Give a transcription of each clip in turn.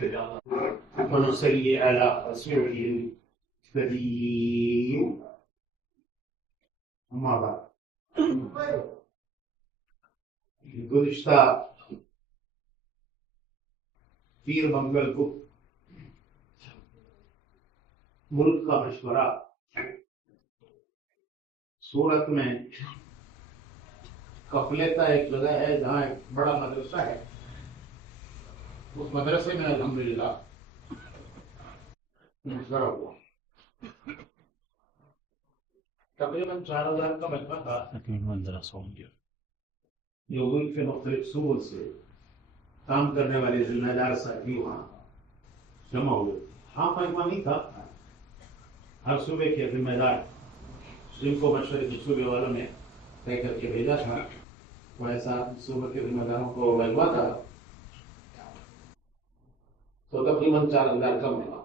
ونصلي على رسوله الكريم. أما بعد، گزشتہ پیر منگل کو ملک کا مشورہ سورت میں کفلیتا ایک جگہ ہے جہاں ایک بڑا مدرسہ ہے. اس مدرسے میں الحمدللہ مشورہ ہوا. تقریباً 4000 کا مجمع تھا جو ملک کے مختلف صوبوں سے کام کرنے والے ذمہ دار ساتھی وہاں جمع ہوئے. ہاں مجمع نہیں تھا، ہر صوبے کے ذمہ دار جن کو مشورے کے صوبے والوں نے طے کر کے بھیجا تھا وہ ایسا صوبے کے ذمہ داروں کو مجمع تھا. تو تقریباً 4000 کا مجمع.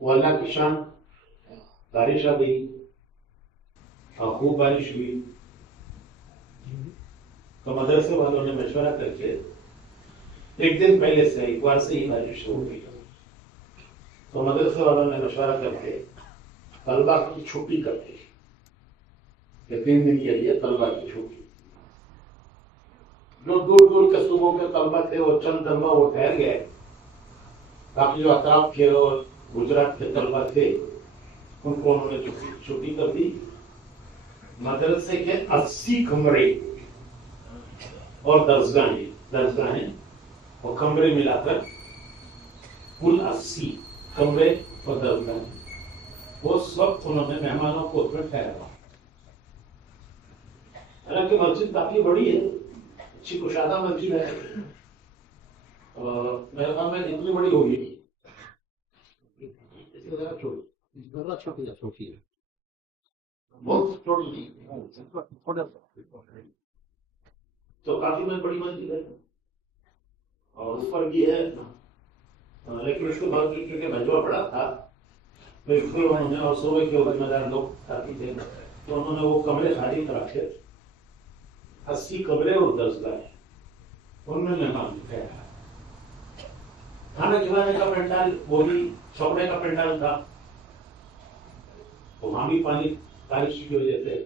وہ اللہ کی شان، بارش آ گئی اور خوب بارش ہوئی تو مدرسے والوں نے مشورہ کر کے ایک دن پہلے سے اتوار سے ہی بارش شروع ہو گئی. تو مدرسے والوں نے مشورہ کر کے طلبہ کی چھٹی کر دی کہ 3 دن کے لیے طلبہ کی چھٹی. جو دور دور کے صوبوں کے طلبہ تھے وہ چند طلبہ وہ ٹھہر گئے، باقی جو اطراف کے اور گجرات کے طلبہ تھے ان کو انہوں نے چھٹی کر دی. مدرسے کے 80 کمرے اور درسگاہیں اور کمرے ملا کر کل 80 کمرے اور درسگاہیں وہ سب انہوں نے مہمانوں کو اس میں ٹھہرا. حالانکہ مسجد کافی بڑی ہے، اچھی کشادہ مسجد ہے، اور میرے خیال میں اتنی بڑی ہوگی چھوٹی ہے، بہت چھوٹی تو کافی میں بڑی مسجد ہے اور اوپر بھی ہے. لیکن اس کے بعد چونکہ مجمع بڑا تھا تو اس کو انہوں نے اور صوبے کے ذمہ دار لوگ کافی تھے تو انہوں نے وہ کمرے خالی رکھے. 80 کمرے اور درسگاہیں ان میں مہمان ٹھہرا. کھانے کھلانے کا پنڈال وہ بھی چوڑے کا پنڈال تھا. وہاں بھی پانی بارش کی وجہ سے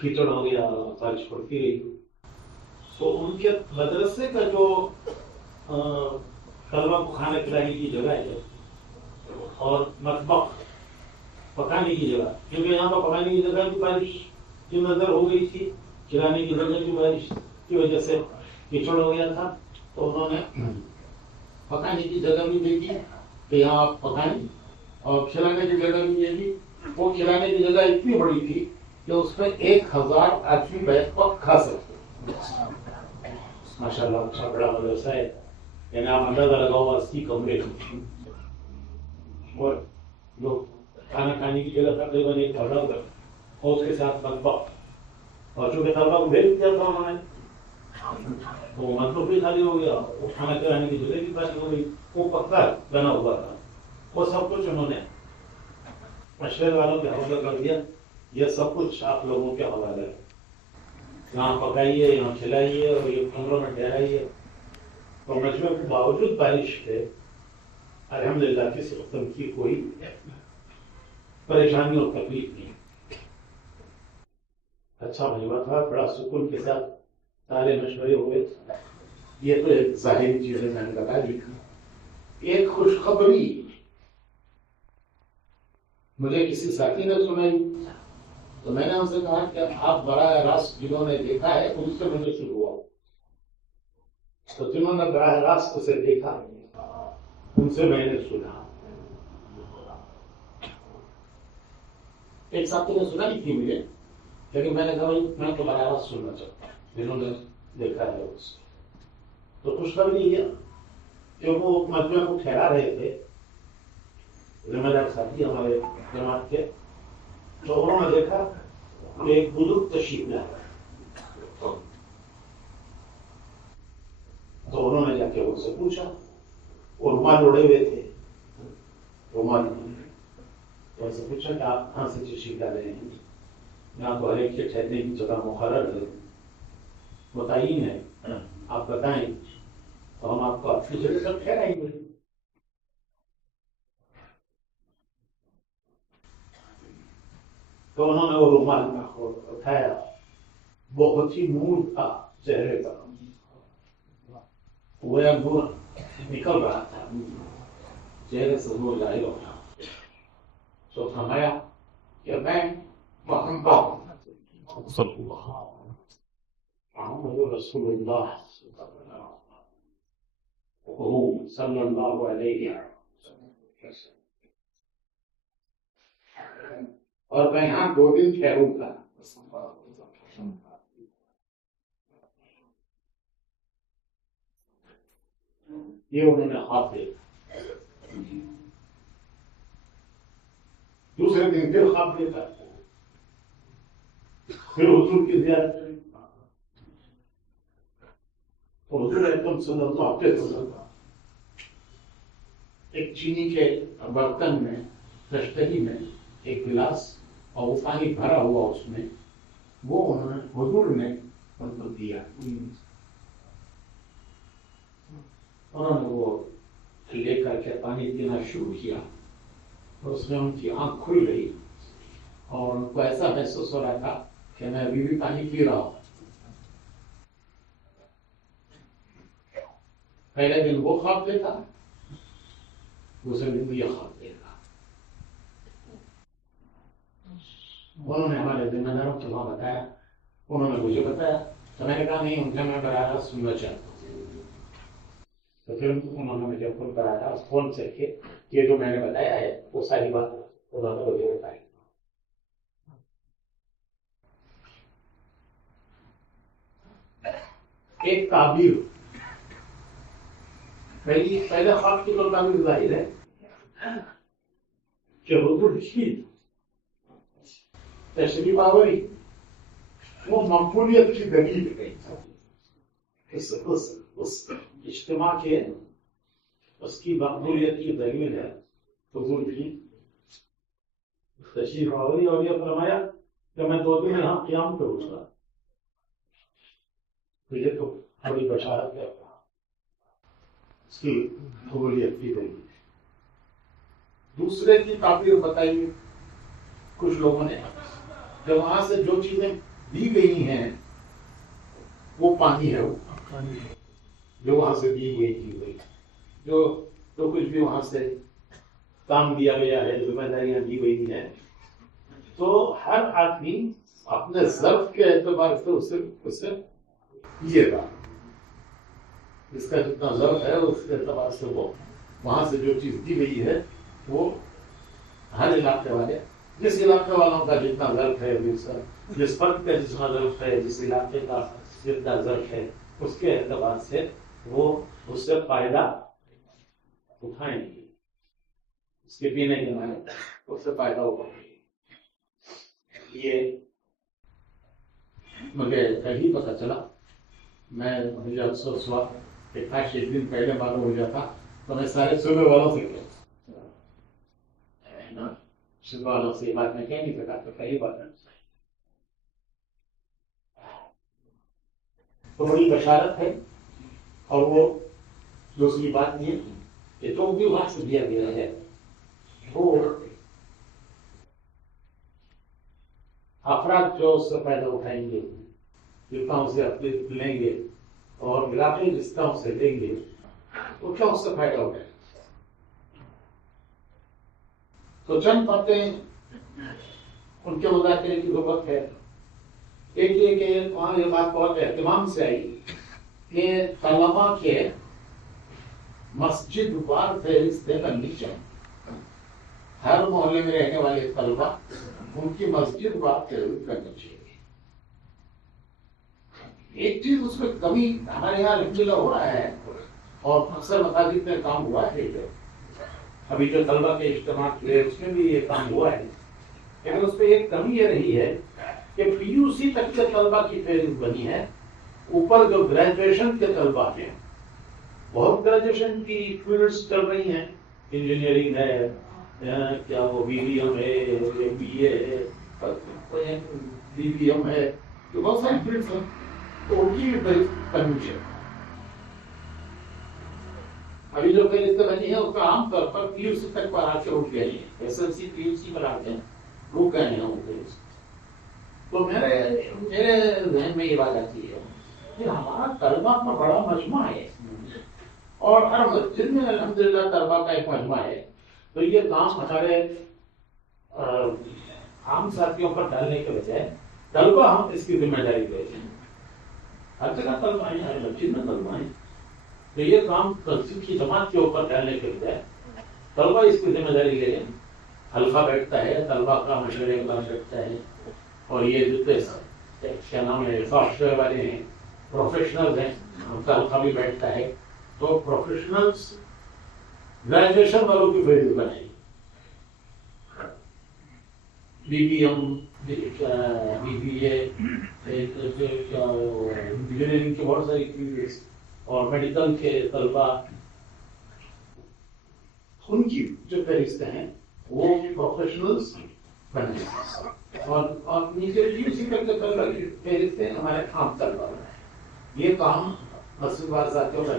کیچڑ ہو گیا، بارش پڑتی رہی. تو ان کے مدرسے کا جو طلبہ کو کھانا کھلانے کی جگہ ہے اور مطبخ پکانے کی جگہ، کیونکہ یہاں پر پکانے کی جگہ بھی بارش کی نظر ہو گئی تھی، کھلانے کی جگہ بھی بارش کی وجہ سے کیچڑ ہو گیا تھا. تو انہوں نے پکانے کی جگہ بھی دے دی کہ یہاں آپ پکائیں، اور کھلانے کی جگہ بھی دے دی. وہ کھلانے کی جگہ اتنی بڑی تھی کہ اس میں 1000 آدمی بیٹھ کر کھا سکتے. ماشاء اللہ اچھا بڑا مدرسہ ہے، یعنی آپ اندازہ لگاؤ 80 کمرے اور لوگ کھانا کھانے کی جگہ تقریباً 1000 اور اس کے ساتھ مطبخ. اور چونکہ طلبہ کو بھیج دیا تھا انہوں نے تو مطلب بھی خالی ہو گیا، وہ کھانا کھلانے کی جگہ بھی خالی ہو گئی. وہ پکا بنا ہوا تھا. وہ سب کچھ انہوں نے مشورے والوں کے حوالے کر دیا. یہ سب کچھ آپ لوگوں کے حوالے ہے، یہاں پکائیے، یہاں کھلائیے اور یہ کمروں میں ٹھہرائیے. تو مجمع کے باوجود بارش کے الحمدللہ کسی قسم کی کوئی پریشانی اور تکلیف نہیں. اچھا مجمع تھا، بڑا سکون کے ساتھ سارے مشورے ہوئے. یہ تو ایک ظاہری چیز ہے، میں نے بتا دی. ایک خوشخبری مجھے کسی ساتھی نے سنائی تو میں نے ان سے کہا کہ آپ براہ راست جنہوں نے دیکھا ہے ان سے مجھے شروع ہوا. تو جنہوں نے براہ راست اسے دیکھا ان سے میں نے سنا. ایک ساتھی نے سنائی تھی مجھے، لیکن میں نے کہا میں تو براہ راست سننا چاہتا ہوں جنہوں نے دیکھا ہے اس. تو خوشخبری یہ کہ وہ مجمع کو ٹھہرا رہے تھے ذمہ دار ساتھی ہمارے جماعت کے، تو انہوں نے دیکھا کہ ایک بزرگ تشریف لایا. تو انہوں نے جا کے ان سے پوچھا، وہ رومال اڑے ہوئے تھے، رومال تو ان سے پوچھا کہ آپ کہاں سے تشریف لا رہے ہیں؟ یہاں تو ہر ایک کے ٹھہرنے کی جگہ مقرر ہے، متعین ہے، آپ بتائیں تو ہم آپ کو اچھی جگہ تک ٹھہرائیں گے. تو انہوں نے وہ رومال اٹھایا, بہت ہی نور تھا چہرے کا, وہ نور نکل رہا تھا چہرے سے, نور ظاہر ہو رہا. تو فرمایا کہ میں محمد صلی اللہ صلی اللہ علیہ وسلم, اور میں یہاں 2 دن ٹھہروں گا. یہ انہوں نے خواب دیکھا. دوسرے دن پھر خواب دیکھا, پھر حضور کی زیارت کریں. حضور اکرم صلی اللہ علیہ وسلم ایک چینی کے برتن میں, دشتری میں ایک گلاس, اور وہ پانی بھرا ہوا اس میں, وہ انہوں نے حضور نے ان کو دیا. انہوں نے وہ لے کر کے پانی پینا شروع کیا, اور اس میں ان کی آنکھ کھل گئی, اور ان کو ایسا محسوس ہو رہا تھا کہ میں ابھی بھی پانی پی رہا ہوں. پہلے دن وہ خواب دیکھا, دوسرے دن یہ خواب دیکھا. انہوں نے ہمارے ذمہ داروں کو وہاں بتایا, انہوں نے مجھے بتایا, تو میں نے کہا نہیں, ان کا میں براہ راست سننا چاہتا ہوں. تو پھر انہوں نے مجھے فون کرایا تھا, فون سے کہ یہ جو میں نے بتایا ہے وہ ساری بات انہوں نے مجھے بتائی. ایک تعبیر, پہلے خواب کی تو تعبیر ظاہر ہے کہ حضور کی تشریف آوری وہ مقبولیت کی دلیل گئی. اس اجتماع کے اس کی مقبولیت کی دلیل ہے حضور کی تشریف آوری, اور یہ فرمایا کہ میں 2 دن یہاں قیام کروں گا. مجھے تو بڑی بشارت ہے اس کی قبولیت کی دلیل. دوسرے کی تعبیر بتائیے کچھ لوگوں نے, کہ وہاں سے جو چیزیں دی گئی ہیں وہ پانی ہے, وہ جو وہاں سے دی گئی, جو کچھ بھی وہاں سے کام دیا گیا ہے, ذمہ داریاں دی گئی ہیں, تو ہر آدمی اپنے ظرف کے اعتبار سے اسے پیے گا. جس کا جتنا ظرف ہے اس کے اعتبار سے وہ وہاں سے جو چیز دی گئی ہے وہ ہر علاقے والے, جس علاقے والوں کا جتنا ظرف ہے, جس فرد کا جتنا ظرف ہے, جس علاقے کا جتنا ظرف ہے, اس کے اعتبار سے وہ اس سے فائدہ اٹھائیں گے. اس کے پینے کے معنی اس سے فائدہ اٹھائیں گے. یہ مجھے کہیں پتہ چلا, مجھے افسوس ہوا کہ کاش ایک دن پہلے معلوم ہو جاتا تو میں سارے صوبے والوں سے صوبے والوں سے یہ بات میں کہہ نہیں سکا, تو کئی بات تو بڑی بشارت ہے. اور وہ دوسری بات یہ کہ جو بھی وہاں سے دیا گیا ہے وہ افراد جو اس سے فائدہ اٹھائیں گے, جتنا اسے اپنے لیں گے, اور علاقے جس طرح سے لیں گے تو کیا اس سے فائدہ اٹھائیں گے. تو چند باتیں ان کے مذاکرے کی ضرورت ہے. ایک یہ کہ وہاں یہ بات بہت اہتمام سے آئی کہ طلبا کے مسجد وار فہرستیں بننی چاہیے. ہر محلے میں رہنے والے طلبا ان کی مسجد وار فہرست کرنی چاہیے. ایک چیز اس میں کمی ہمارے یہاں الحمدللہ ہو رہا ہے, اور اکثر مساجد میں کام ہوا ہے. ابھی جو طلبا کے اجتماع ہوئے اس میں بھی یہ کام ہوا ہے, لیکن اس پہ ایک کمی یہ رہی ہے کہ پی یو سی تک کے طلبا کی فہرست بنی ہے, اوپر جو گریجویشن کے طلبا ہیں, بہت گریجویشن کی فیلڈس چل رہی ہیں, انجینئرنگ ہے, کیا وہ بی بی ایم ہے, بی اے ہے, بی بی ایم ہے, تو بہت ساری فیلڈس ہیں, تو ان کی بھی فہرست بننی چاہیے. ابھی جو فہرست بنی ہے اس کا عام طور پر PUC تک پر آ کے رک گئے ہیں, SLC PUC پر آ کے رک گئے ہیں وہ فہرست. تو میرے ذہن میں یہ بات آتی ہے کہ ہمارا طلبا کا بڑا مجمع ہے اور ہر مسجد میں الحمدللہ طلبا کا ایک مجمع ہے. تو یہ کام ہمارے عام ساتھیوں پر ڈالنے کے بجائے طلبا ہم اس کی ذمہ داری لیتے ہیں. ہر جگہ طلبا ہیں, ہر مسجد میں طلبا ہیں. تو یہ کام تنظیم کی جماعت کے اوپر ڈالنے کے بجائے طلبا اس کی ذمہ داری لے لیں. حلقہ بیٹھتا ہے, طلبا کا مشورے کا بیٹھتا ہے, اور یہ جتنے کیا نام ہے سافٹ ویئر والے ہیں, پروفیشنل ہیں, ان کا حلقہ بھی بیٹھتا ہے. تو پروفیشنلز گریجویشن والوں کی فہرست بنائی, BBM, BBA, انجینئرنگ کی بہت ساری فیلڈس اور میڈیکل کے طلبا, ان کی جو فہرستیں ہیں وہ پروفیشنلز بنے, اور نیچے اسی کر کے طلبا کی فہرستیں ہمارے عام طلبا بنائے. یہ کام مسجد والے ساتھیوں کا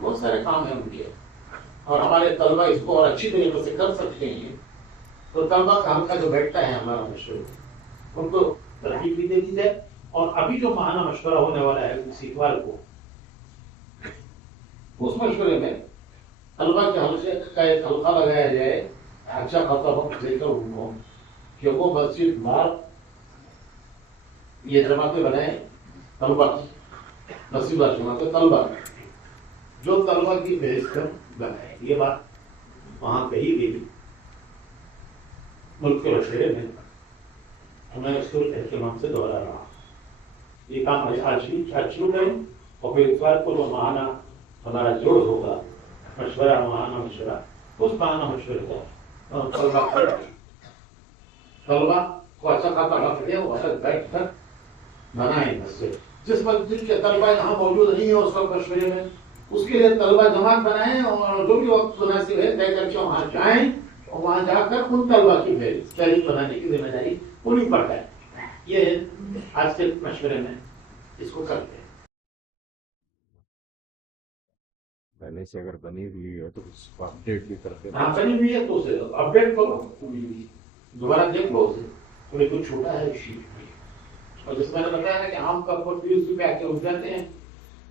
بہت سارے کام ہیں ان کے, اور ہمارے طلبا اس کو اور اچھی طریقے سے کر سکتے ہیں. تو طلبا کا حلقہ جو بیٹھتا ہے ہمارا مشورہ, ان کو ترغیب بھی دے دی جائے. اور ابھی جو ماہانہ مشورہ ہونے والا ہے اسی اتوار کو, اس مشورے میں طلبا کے حلقے کا ایک حلقہ لگایا جائے اچھا خاصا وقت دے کر ان کو, کہ وہ مسجد بار یہ جماعتیں بنائیں طلبا کی, مسجد بار جماعتیں طلبا جو طلبا کی فہرست بنائے. یہ بات وہاں کہی گئی ملک کے مشورے میں, میں اس کو اہتمام سے دوہرا رہا ہوں. یہ کام آج شروع کریں, اور پھر اتوار کو جو ماہانہ ہمارا جوڑ ہوگا مشورہ, ماہانہ مشورہ, اس ماہانہ مشورے کو طلبا کو اچھا خاصا وقت دے, وہ الگ بیٹھ کر بنائیں مسجد. جس مسجد کے طلبا یہاں موجود نہیں ہے اس وقت مشورے میں, اس کے لیے طلبا جماعت بنائیں, اور جو بھی وقت مناسب ہے طے کر کے وہاں جائیں, اور وہاں جا کر ان طلبا کی فہرست بنانے کی ذمہ داری انہیں پر ہے. یہ آج کے مشورے میں اس کو کرتے ہیں. پہلے سے اگر بنی ہوئی ہے تو اس کو اپڈیٹ بھی کرتے ہیں. ہاں بنی ہوئی ہے تو اسے اپڈیٹ کرو, دوبارہ دیکھ لو اسے, کوئی کچھ چھوٹا ہے شیٹ. اور جس میں نے بتایا نا کہ عام طور پر PUC پہ آ کے اٹھ جاتے ہیں,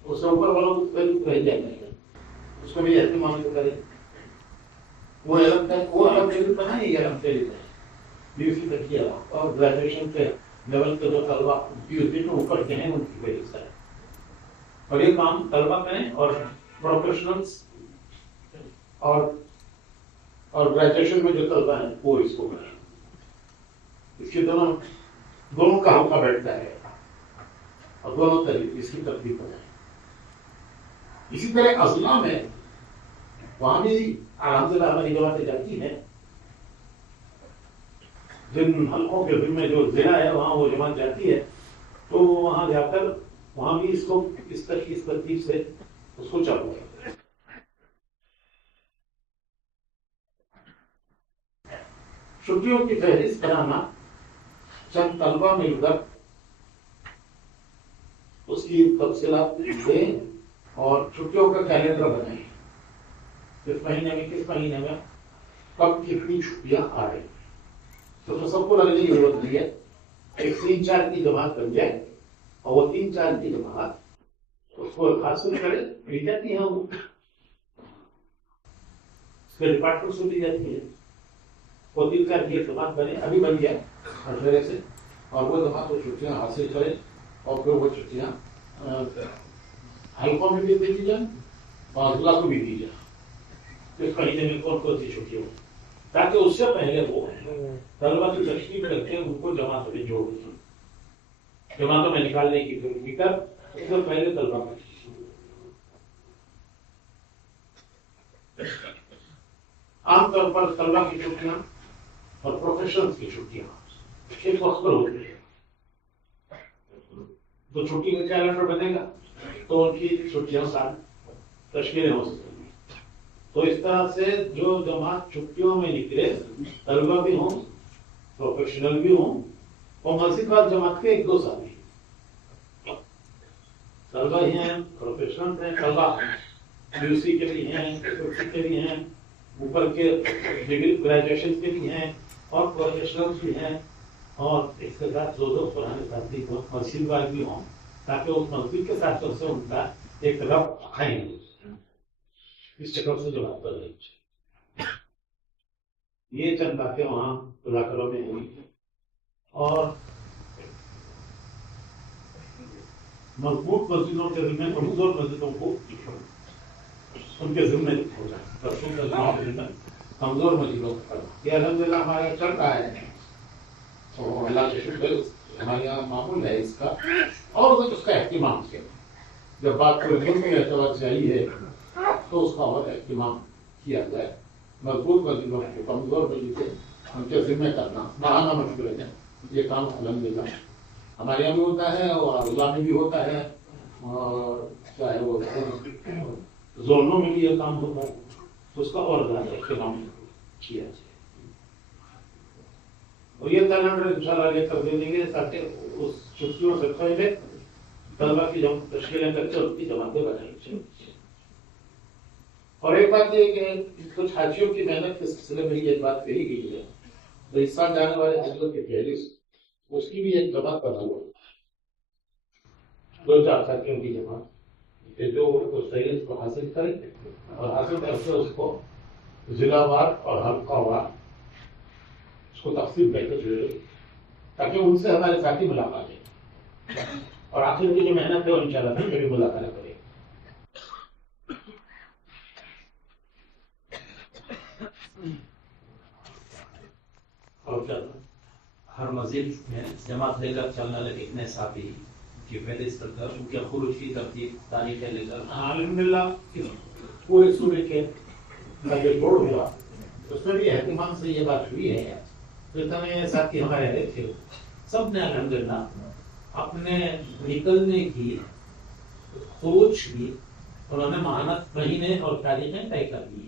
اس سے اوپر والوں کو بھیج جائیں گے, اس کو بھی اہتمام کریں. وہ الگ فہرست بنائے, یہ الگ فہرست ہے PUC تک کیا, اور گریجویشن کے لیول کے جو طلبا PUC کے اوپر کے ہیں ان کی فہرست ہے. اور یہ کام طلبا کریں, اور پروفیشنلز اور گریجویشن میں جو طلبا ہیں وہ اس کو کریں. اس کے دونوں کا حلقہ بیٹھتا ہے, اور دونوں طریقے اس کی ترتیب بنائیں. اسی طرح اضلاع میں وہاں بھی الحمد للہ ہماری جماعتیں جاتی ہیں. جن حلقوں کے ذمہ جو ضلع ہے وہاں وہ جماعت جاتی ہے, تو وہاں جا کر وہاں بھی اس کو اس ترتیب سے اس کو چالو کرتے ہیں. چھٹیوں کی فہرست بنانا, چند طلبا مل کر اس کی تفصیلات دیں اور چھٹیوں کا کیلنڈر بنائیں. کس مہینے میں کب کتنی چھٹیاں آ رہی, تو سب کو لگنے کی ضرورت نہیں ہے. ایک 3-4 کی جماعت بن جائے, اور وہ 3-4 کی جماعت اس کو حاصل کرے, مل جاتی ہے, وہ اس کے ڈپارٹمنٹ سے مل جاتی ہے. وہ 3-4 کی جماعت بنے, ابھی بن گیا مشورے سے, اور وہ جماعت وہ چھٹیاں حاصل کرے, اور پھر وہ چھٹیاں حلقوں میں بھی دے دی جائیں اور اضلاع کو بھی دی جائے. اس مہینے میں کون سی چھٹی ہو, تاکہ اس سے پہلے وہ طلبا کی تشکیل کر کے ان کو جماعتوں میں جوڑ دیں, جماعتوں میں نکالنے کی فکر اس سے پہلے طلبا کو. عام طور پر طلبا کی چھٹیاں اور پروفیشنلز کی چھٹیاں ایک وقت پر ہوتی ہے, تو چھٹی کا کیلنڈر بنے گا تو ان کی چھٹیاں تشکیلیں ہو سکتی ہیں. تو اس طرح سے جو جماعت چھٹیوں میں نکلے, طلبا بھی ہوں, پروفیشنل بھی ہوں, اور مسجد بار جماعت کے 1-2 ساتھی طلبا ہی ہیں, پروفیشنل ہیں, طلبا ہیں, UC کے بھی ہیں, FFC کے بھی ہیں, اوپر کے ڈگری گریجویشن کے بھی ہیں اور پروفیشنل بھی ہیں, اور اس کے ساتھ دو پرانے ساتھی کو مسجد والے بھی ہوں تاکہ اس مسجد کے ساتھ سے ان کا ایک رب قائم ہو. اس چکر سے جو بات کر رہی ہے یہ چند باتیں وہاں مذاکروں میں ہوئی ہیں, اور مضبوط مسجدوں کے ذمہ کمزور مسجدوں کو ان کے ذمہ ہو جائے, کمزور مسجدوں کا یہ الحمدللہ ہمارے یہاں چل رہا ہے. تو اللہ کا شکر ہمارے یہاں معمول ہے اس کا, اور اس کا اہتمام کیا. جب بات پورے ملک میں توجہ آئی ہے تو اس کا اور اہتمام کیا جائے. مضبوط مسجدوں کو کمزور مسجدیں ان کے ذمہ کرنا ماہانہ مشکل ہے. یہ کام الحمدللہ ہمارے یہاں بھی ہوتا ہے اور اللہ میں بھی ہوتا ہے, اور چاہے وہ زونوں میں بھی یہ کام ہوتا ہے, اس کا اور زیادہ اہتمام کیا جائے. اور یہ کیلنڈر انشاءاللہ لے کر دے دیں گے تاکہ اس چھٹیوں سے پہلے طلبہ کی تشکیلیں کر کے ان کی جماعتیں بنائی جائیں. اور ایک بات یہ کہ کچھ حاجیوں کی محنت کے سلسلے میں ایک بات کہی گئی ہے, تو اس سال جانے والے حاجیوں کی فہرست اس کی بھی ایک جماعت بنا ہوا, 2-4 ساتھیوں کی جماعت جو صحیح کو حاصل کریں اور حاصل کر کے اس کو ضلع وار اور حلقہ وار اس کو تقسیم کر کے جوڑے, تاکہ ان سے ہمارے ساتھی ملاقات ہے اور آخر کی جو محنت ہے وہ انشاءاللہ پھر کبھی ملاقات کرے. اور کیا ہر مسجد میں جماعت لے کر چلنے لگے اتنے ساتھی کی فہرست کر ان کے خروج کی ترتیب تاریخیں لے کر الحمدللہ پورے صوبے کے جو جوڑ ہوا اس میں بھی اہتمام سے یہ بات ہوئی ہے. جتنے ساتھی ہمارے رہے تھے سب نے الحمدللہ اپنے نکلنے کی سوچ بھی انہوں نے مہانت مہینے اور تاریخیں طے کر دی.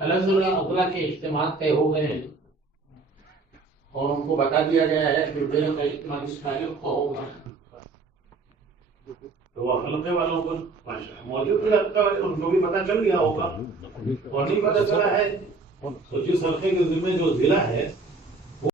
الحمدللہ اضلاع کے اجتماع طے ہو گئے ہیں اور ان کو بتا دیا گیا ہے کہ ڈیرے کا اجتماع اس تاریخ کو ہوگا. تو وہ حلقے والوں کو موجود ان کو بھی پتہ چل گیا ہوگا, اور نہیں پتہ چلا ہے تو جس حلقے کے ذمہ جو ضلع ہے